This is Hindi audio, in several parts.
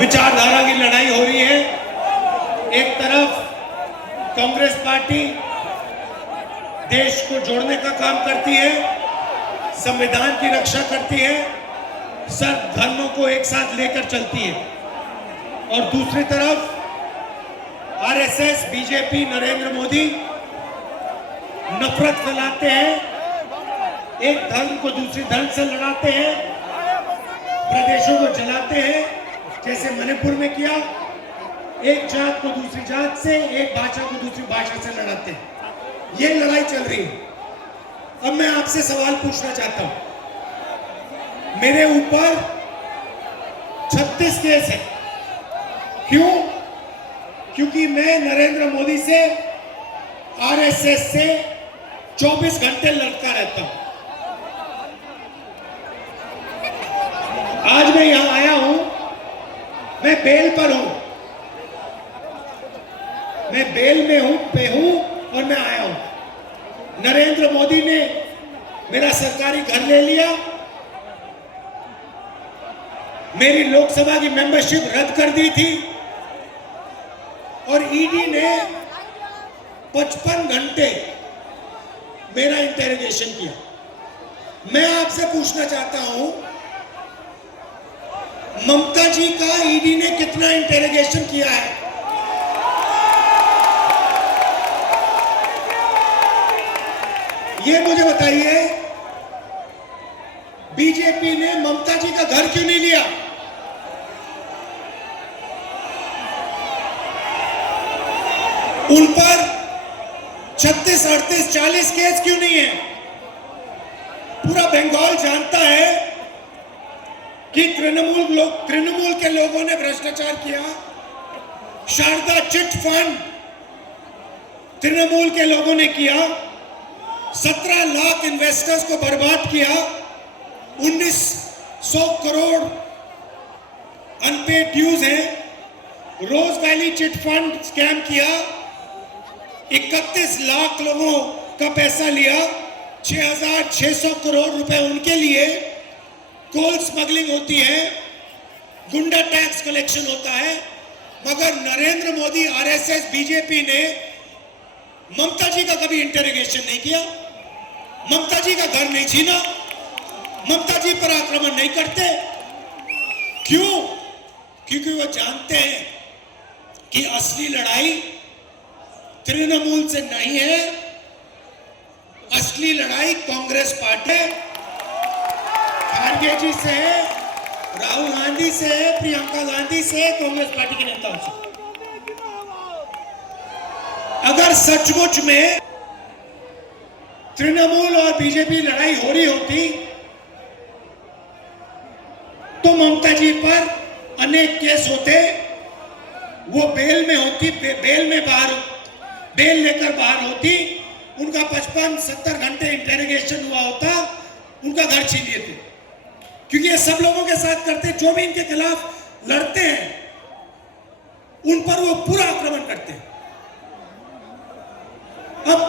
विचारधारा की लड़ाई हो रही है। एक तरफ कांग्रेस पार्टी देश को जोड़ने का काम करती है, संविधान की रक्षा करती है, सब धर्मों को एक साथ लेकर चलती है, और दूसरी तरफ आरएसएस, बीजेपी, नरेंद्र मोदी नफरत फैलाते हैं, एक धर्म को दूसरी धर्म से लड़ाते हैं, प्रदेशों को जलाते हैं, जैसे मणिपुर में किया, एक जात को दूसरी जात से, एक भाषा को दूसरी भाषा से लड़ाते हैं। ये लड़ाई चल रही है। अब मैं आपसे सवाल पूछना चाहता हूं। मेरे ऊपर 36 केस है। क्यों? क्योंकि मैं नरेंद्र मोदी से, आरएसएस से 24 घंटे लड़ता रहता हूं। आज मैं यहां आया हूं, मैं बेल पर हूं, मैं बेल में हूं और मैं आया हूं। नरेंद्र मोदी ने मेरा सरकारी घर ले लिया, मेरी लोकसभा की मेंबरशिप रद्द कर दी थी, और ईडी ने 55 घंटे मेरा इंटेरोगेशन किया। मैं आपसे पूछना चाहता हूं, ममता जी का ईडी ने कितना इंटेरोगेशन किया है? ये मुझे बताइए। बीजेपी ने ममता जी का घर क्यों नहीं लिया? उन पर 36, 38, 40 केस क्यों नहीं है? पूरा बंगाल जानता है कि तृणमूल के लोगों ने भ्रष्टाचार किया। शारदा चिट फंड तृणमूल के लोगों ने किया, 17 लाख इन्वेस्टर्स को बर्बाद किया, 1900 करोड़ अनपेड ड्यूज हैं। रोज वैली चिट फंड स्कैम किया, 31 लाख लोगों का पैसा लिया, 6,600 करोड़ रुपए उनके लिए। कोल स्मगलिंग होती है, गुंडा टैक्स कलेक्शन होता है, मगर नरेंद्र मोदी, आरएसएस, बीजेपी ने ममता जी का कभी इंटेरोगेशन नहीं किया, ममता जी का घर नहीं छीना, ममता जी पर आक्रमण नहीं करते। क्यों? क्योंकि वो जानते हैं कि असली लड़ाई तृणमूल से नहीं है, असली लड़ाई कांग्रेस पार्टी, खड़गे जी से, राहुल गांधी से, प्रियंका गांधी से, कांग्रेस पार्टी के नेताओं से। अगर सचमुच में तृणमूल और बीजेपी लड़ाई हो रही होती तो ममता जी पर अनेक केस होते, वो बेल में होती, बेल लेकर बाहर होती, उनका 55-70 घंटे इंटेरोगेशन हुआ होता, उनका घर छीन लिए थे। क्योंकि ये सब लोगों के साथ करते, जो भी इनके खिलाफ लड़ते हैं उन पर वो पूरा आक्रमण करते हैं। अब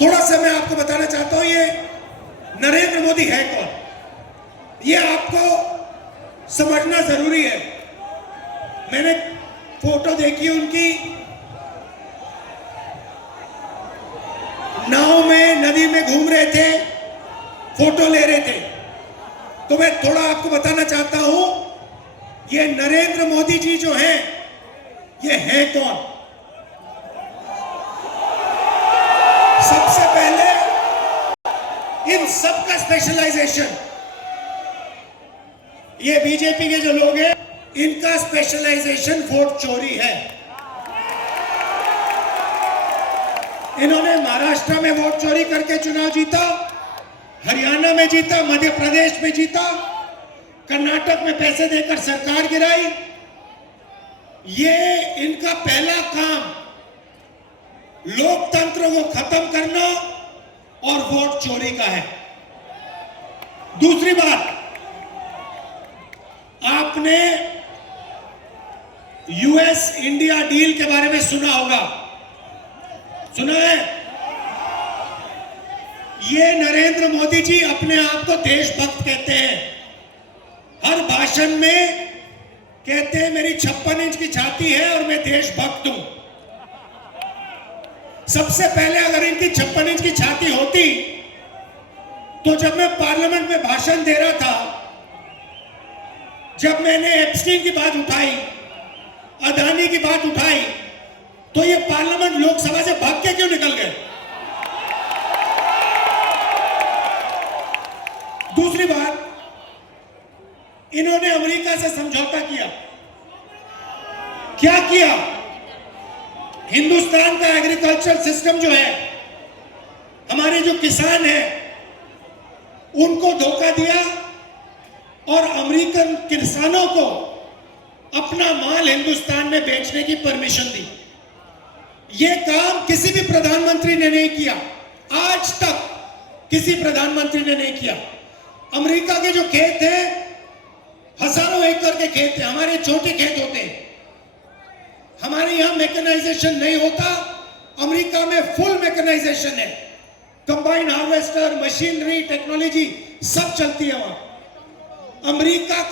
थोड़ा सा मैं आपको बताना चाहता हूं, ये नरेंद्र मोदी है कौन, ये आपको समझना जरूरी है। मैंने फोटो देखी उनकी, नाव में नदी में घूम रहे थे, फोटो ले रहे थे। तो मैं थोड़ा आपको बताना चाहता हूं, ये नरेंद्र मोदी जी जो हैं, ये हैं कौन? सबसे पहले इन सब का स्पेशलाइजेशन, ये बीजेपी के जो लोग हैं, इनका स्पेशलाइजेशन वोट चोरी है। इन्होंने महाराष्ट्र में वोट चोरी करके चुनाव जीता, हरियाणा में जीता, मध्य प्रदेश में जीता, कर्नाटक में पैसे देकर सरकार गिराई। ये इनका पहला काम लोकतंत्र को खत्म करना और वोट चोरी का है। दूसरी बात, आपने यूएस इंडिया डील के बारे में सुना होगा, सुना है? ये नरेंद्र मोदी जी अपने आप को देशभक्त कहते हैं। हर भाषण में कहते हैं मेरी 56 इंच की छाती है और मैं देशभक्त हूं। सबसे पहले अगर इनकी 56 इंच की छाती होती तो जब मैं पार्लियामेंट में भाषण दे रहा था, जब मैंने एप्स्टीन की बात उठाई, अदानी की बात उठाई, तो ये पार्लियामेंट लोकसभा से भाग के क्यों निकल गए? दूसरी बात, इन्होंने अमेरिका से समझौता किया। क्या किया? हिंदुस्तान का एग्रीकल्चर सिस्टम जो है, हमारे जो किसान हैं उनको धोखा दिया और अमेरिकन किसानों को अपना माल हिंदुस्तान में बेचने की परमिशन दी। यह काम किसी भी प्रधानमंत्री ने नहीं किया, आज तक किसी प्रधानमंत्री ने नहीं किया। अमेरिका के जो खेत हैं, हजारों एकड़ के खेत हैं, हमारे छोटे खेत होते हैं। हमारे यहां मैकेनाइजेशन नहीं होता, अमेरिका में फुल मैकेनाइजेशन है। कंबाइन हार्वेस्टर, मशीनरी, टेक्नोलॉजी सब चलती है वहां। अमेरिका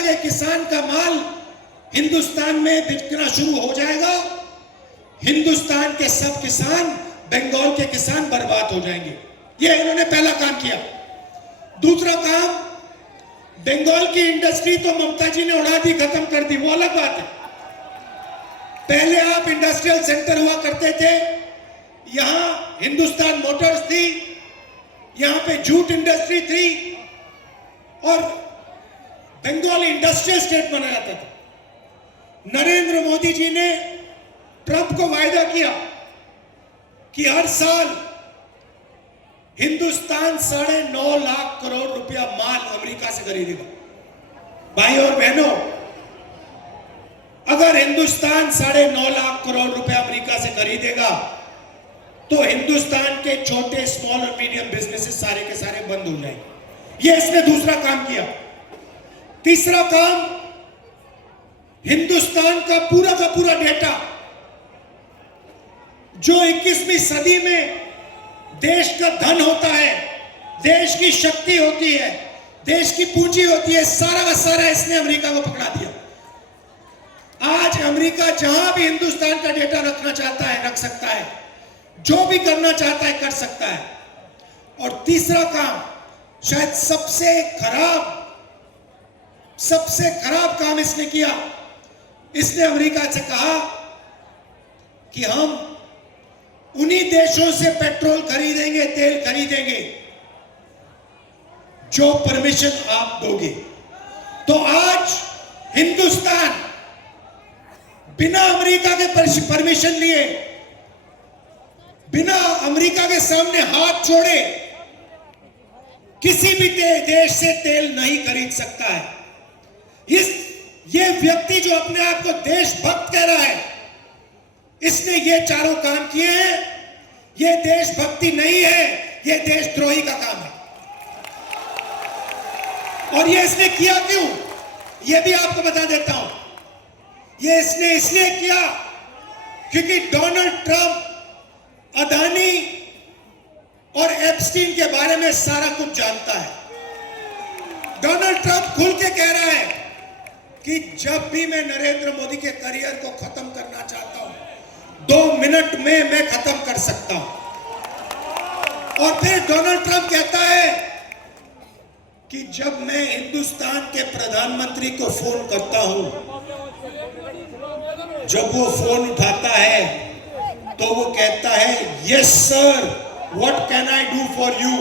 के किसान का माल हिंदुस्तान में बिकना शुरू हो जाएगा। हिंदुस्तान के सब किसान, बंगाल के किसान बर्बाद हो जाएंगे। यह इन्होंने पहला काम किया। दूसरा काम, बंगाल की इंडस्ट्री तो ममता जी ने उड़ा दी, खत्म कर दी, वो अलग बात है। पहले आप इंडस्ट्रियल सेंटर हुआ करते थे, यहां हिंदुस्तान मोटर्स थी, यहां पे जूट इंडस्ट्री थी और बंगाल इंडस्ट्रियल स्टेट बनाया जाता था। नरेंद्र मोदी जी ने ट्रंप को वायदा किया कि हर साल हिंदुस्तान 9.5 लाख करोड़ रुपया माल अमेरिका से खरीदेगा। भाई और बहनों, अगर हिंदुस्तान 9.5 लाख करोड़ रुपया अमेरिका से खरीदेगा तो हिंदुस्तान के छोटे स्मॉल और मीडियम बिजनेसेस सारे के सारे बंद हो जाएंगे। यह इसने दूसरा काम किया। तीसरा काम, हिंदुस्तान का पूरा डेटा जो 21वीं सदी में देश का धन होता है, देश की शक्ति होती है, देश की पूंजी होती है, सारा का सारा इसने अमेरिका को पकड़ा दिया। आज अमेरिका जहां भी हिंदुस्तान का डेटा रखना चाहता है रख सकता है, जो भी करना चाहता है कर सकता है। और तीसरा काम, शायद सबसे खराब काम इसने किया। इसने अमेरिका से कहा कि हम उन्हीं देशों से पेट्रोल खरीदेंगे, तेल खरीदेंगे जो परमिशन आप दोगे। तो आज हिंदुस्तान बिना अमेरिका के परमिशन लिए, बिना अमेरिका के सामने हाथ जोड़े किसी भी देश से तेल नहीं खरीद सकता है। ये व्यक्ति जो अपने आप को देशभक्त कह रहा है, इसने ये चारों काम किए हैं। ये देशभक्ति नहीं है, ये देशद्रोही का काम है। और ये इसने किया क्यों, ये भी आपको बता देता हूं। ये इसने इसलिए किया क्योंकि डोनाल्ड ट्रंप अदानी और एप्स्टीन के बारे में सारा कुछ जानता है। डोनाल्ड ट्रंप खुल के कह रहा है कि जब भी मैं नरेंद्र मोदी के करियर को खत्म करना चाहता हूं, 2 मिनट में मैं खत्म कर सकता हूं। और फिर डोनाल्ड ट्रंप कहता है कि जब मैं हिंदुस्तान के प्रधानमंत्री को फोन करता हूं, जब वो फोन उठाता है तो वो कहता है, yes sir, what can I do for you.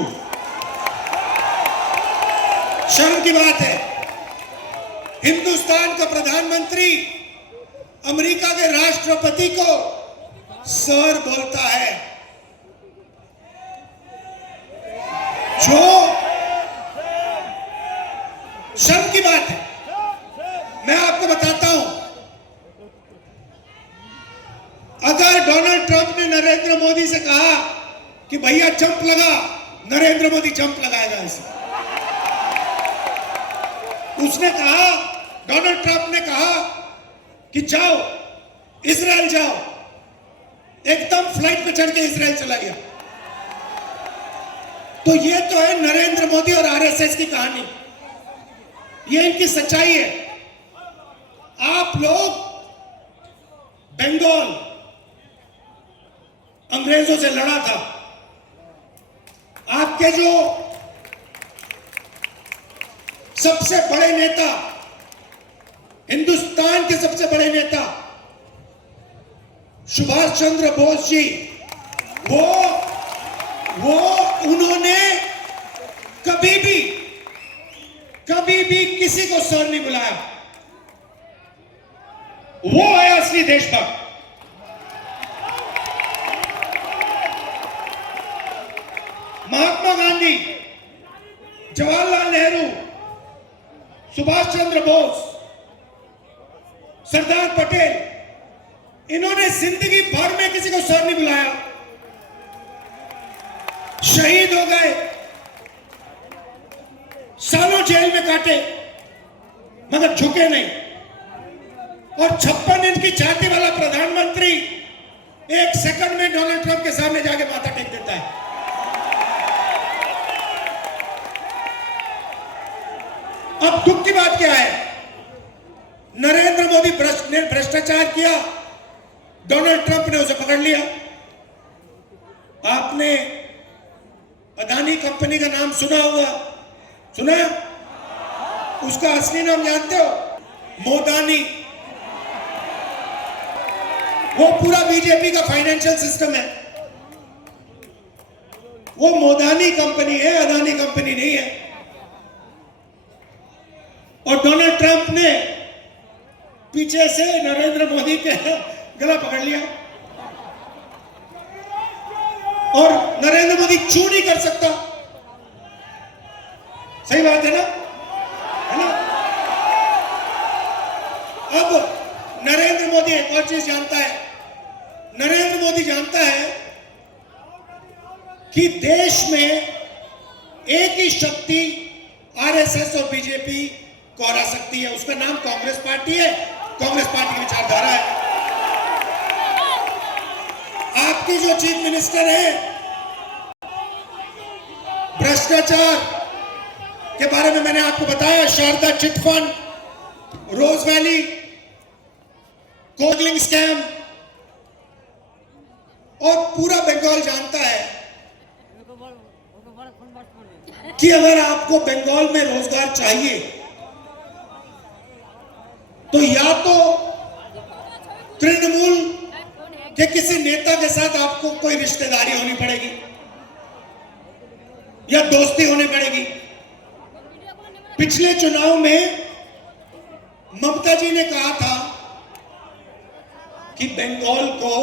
शर्म की बात है, हिंदुस्तान का प्रधानमंत्री अमेरिका के राष्ट्रपति को सर बोलता है, जो शर्म की बात है। मैं आपको बताता हूं, अगर डोनाल्ड ट्रंप ने नरेंद्र मोदी से कहा कि भैया जंप लगा, नरेंद्र मोदी जंप लगाएगा इसे। उसने कहा, डोनाल्ड ट्रंप ने कहा कि जाओ इजराइल जाओ, एकदम फ्लाइट पे चढ़ के इजराइल चला गया। तो ये तो है नरेंद्र मोदी और आरएसएस की कहानी, ये इनकी सच्चाई है। आप लोग बंगाल अंग्रेजों से लड़ा था, आपके जो सबसे बड़े नेता, हिंदुस्तान के सबसे बड़े नेता सुभाष चंद्र बोस जी, वो उन्होंने कभी भी किसी को सर नहीं बुलाया। वो है असली देशभक्त। महात्मा गांधी, जवाहरलाल नेहरू, सुभाष चंद्र बोस, सरदार पटेल, इन्होंने जिंदगी भर में किसी को सर नहीं बुलाया। शहीद हो गए, सालों जेल में काटे, मगर झुके नहीं। और 56 इंच की छाती वाला प्रधानमंत्री एक सेकंड में डोनाल्ड ट्रंप के सामने जाके माथा टेक देता है। अब दुख की बात क्या है? नरेंद्र मोदी ने भ्रष्टाचार किया, डोनाल्ड ट्रंप ने उसे पकड़ लिया। आपने अदानी कंपनी का नाम सुना होगा, सुना? उसका असली नाम जानते हो? मोदानी। वो पूरा बीजेपी का फाइनेंशियल सिस्टम है। वो मोदानी कंपनी है, अदानी कंपनी नहीं है। और डोनाल्ड ट्रंप ने पीछे से नरेंद्र मोदी के गला पकड़ लिया और नरेंद्र मोदी चू नहीं कर सकता। सही बात है ना? है ना? अब नरेंद्र मोदी एक और चीज जानता है। नरेंद्र मोदी जानता है कि देश में एक ही शक्ति आरएसएस और बीजेपी को हरा सकती है। उसका नाम कांग्रेस पार्टी है। कांग्रेस पार्टी की विचारधारा है। आपकी जो चीफ मिनिस्टर है, भ्रष्टाचार के बारे में मैंने आपको बताया, शारदा चिट फंड, रोज वैली, कोडलिंग स्कैम, और पूरा बंगाल जानता है कि अगर आपको बंगाल में रोजगार चाहिए तो या तो तृणमूल के किसी नेता के साथ आपको कोई रिश्तेदारी होनी पड़ेगी या दोस्ती होनी पड़ेगी। पिछले चुनाव में ममता जी ने कहा था कि बंगाल को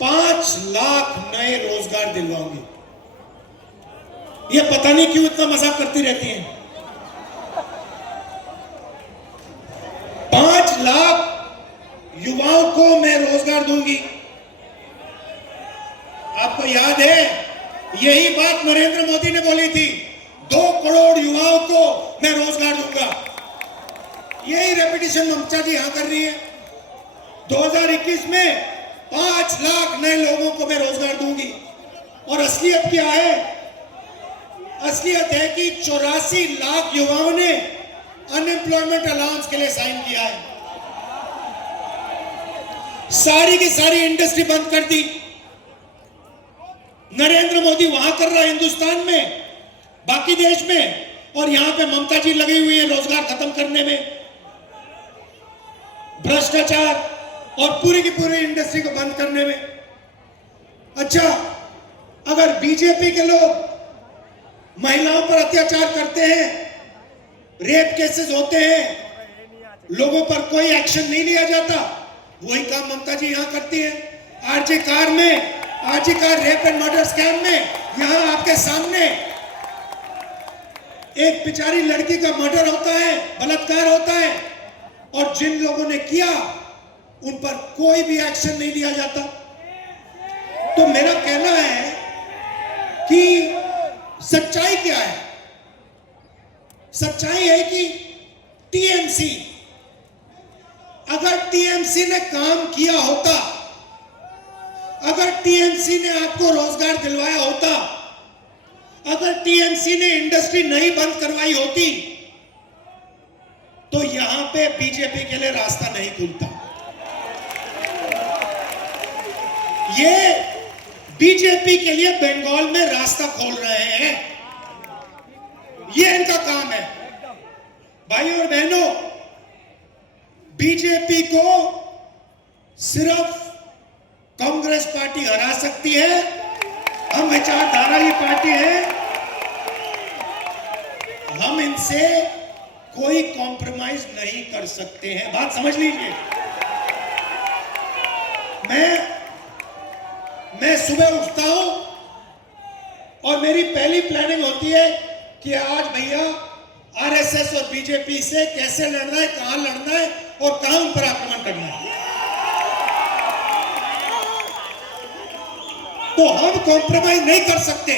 5 लाख नए रोजगार दिलवाऊंगी। ये पता नहीं क्यों इतना मजाक करती रहती हैं। 5 लाख युवाओं को मैं रोजगार दूंगी। आपको याद है, यही बात नरेंद्र मोदी ने बोली थी, 2 करोड़ युवाओं को मैं रोजगार दूंगा। यही रेपिटेशन ममता जी यहां कर रही है। 2021 में 5 लाख नए लोगों को मैं रोजगार दूंगी। और असलियत क्या है? असलियत है कि 84 लाख युवाओं ने अनएम्प्लॉयमेंट अलाउंस के लिए साइन किया है। सारी की सारी इंडस्ट्री बंद कर दी। नरेंद्र मोदी वहां कर रहा है हिंदुस्तान में, बाकी देश में, और यहां पे ममता जी लगी हुई है रोजगार खत्म करने में, भ्रष्टाचार और पूरी की पूरी इंडस्ट्री को बंद करने में। अच्छा, अगर बीजेपी के लोग महिलाओं पर अत्याचार करते हैं, रेप केसेस होते हैं, लोगों पर कोई एक्शन नहीं लिया जाता, वही काम ममता जी यहां करती है। RJ car rape and murder scam में यहां आपके सामने एक बेचारी लड़की का मर्डर होता है, बलात्कार होता है, और जिन लोगों ने किया उन पर कोई भी एक्शन नहीं लिया जाता। तो मेरा कहना है कि सच्चाई क्या है? सच्चाई है कि टीएमसी, अगर टीएमसी ने काम किया होता, अगर टीएमसी ने आपको रोजगार दिलवाया होता, अगर टीएमसी ने इंडस्ट्री नहीं बंद करवाई होती, तो यहां पे बीजेपी के लिए रास्ता नहीं खुलता। ये बीजेपी के लिए बंगाल में रास्ता खोल रहे हैं, ये इनका काम है। भाइयों और बहनों, बीजेपी को सिर्फ कांग्रेस पार्टी हरा सकती है। हम विचारधारा की पार्टी है, हम इनसे कोई कॉम्प्रोमाइज नहीं कर सकते हैं, बात समझ लीजिए। मैं सुबह उठता हूं और मेरी पहली प्लानिंग होती है कि आज भैया आरएसएस और बीजेपी से कैसे लड़ना है, कहां लड़ना है और कहां उन पर आक्रमण करना है। तो हम कॉम्प्रोमाइज नहीं कर सकते।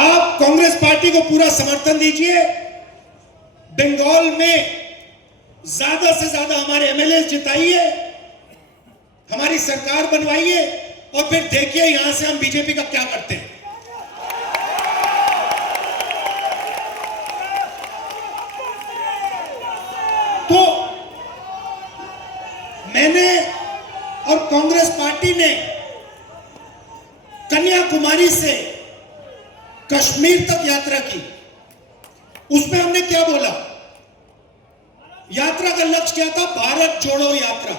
आप कांग्रेस पार्टी को पूरा समर्थन दीजिए, बंगाल में ज्यादा से ज्यादा हमारे एमएलए जिताइए, हमारी सरकार बनवाइए और फिर देखिए यहां से हम बीजेपी का क्या करते हैं। तो मैंने और कांग्रेस पार्टी ने कन्याकुमारी से कश्मीर तक यात्रा की। उसमें हमने क्या बोला? यात्रा का लक्ष्य क्या था? भारत जोड़ो यात्रा।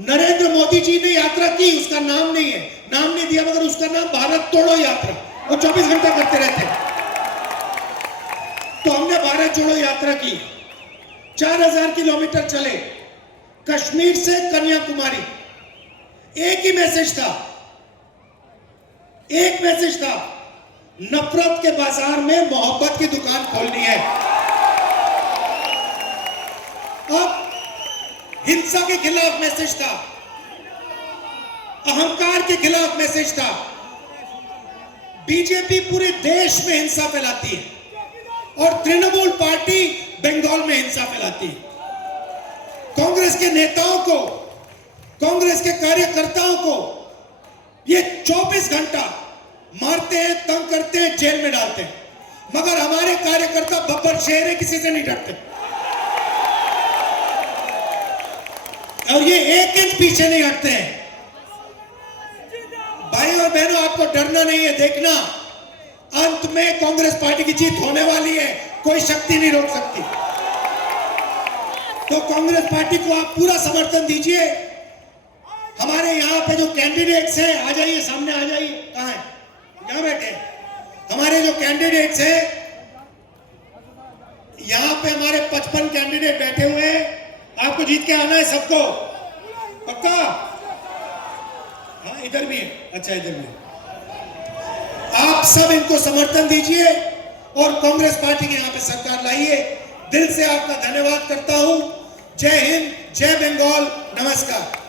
नरेंद्र मोदी जी ने यात्रा की, उसका नाम नहीं है, नाम नहीं दिया, मगर उसका नाम भारत तोड़ो यात्रा। वो 24 घंटा करते रहते हैं। तो हमने भारत जोड़ो यात्रा की, 4000 किलोमीटर चले कश्मीर से कन्याकुमारी। एक ही मैसेज था, एक मैसेज था, नफरत के बाजार में मोहब्बत की दुकान खोलनी है। अब हिंसा के खिलाफ मैसेज था, अहंकार के खिलाफ मैसेज था। बीजेपी पूरे देश में हिंसा फैलाती है और तृणमूल पार्टी बंगाल में हिंसा फैलाती है। कांग्रेस के नेताओं को, कांग्रेस के कार्यकर्ताओं को ये 24 घंटा मारते हैं, तंग करते हैं, जेल में डालते हैं, मगर हमारे कार्यकर्ता बब्बर शेर है, किसी से नहीं डरते और ये 1 इंच पीछे नहीं हटते हैं। भाई और बहनों, आपको डरना नहीं है, देखना अंत में कांग्रेस पार्टी की जीत होने वाली है, कोई शक्ति नहीं रोक सकती। तो कांग्रेस पार्टी को आप पूरा समर्थन दीजिए। हमारे यहाँ पे जो कैंडिडेट्स हैं, आ जाइए, सामने आ जाइए। कहाँ है? यहाँ बैठे। हमारे जो कैंडिडेट्स हैं, यहाँ पे हमारे 55 कैंडिडेट बैठे हुए हैं। आपको जीत के आना है सबको, पक्का? हाँ, इधर भी है। अच्छा, इधर भी है। आप सब इनको समर्थन दीजिए और कांग्रेस पार्टी के यहाँ पे सरकार लाइए। दिल से आपका धन्यवाद करता हूं। जय हिंद, जय बंगाल, नमस्कार।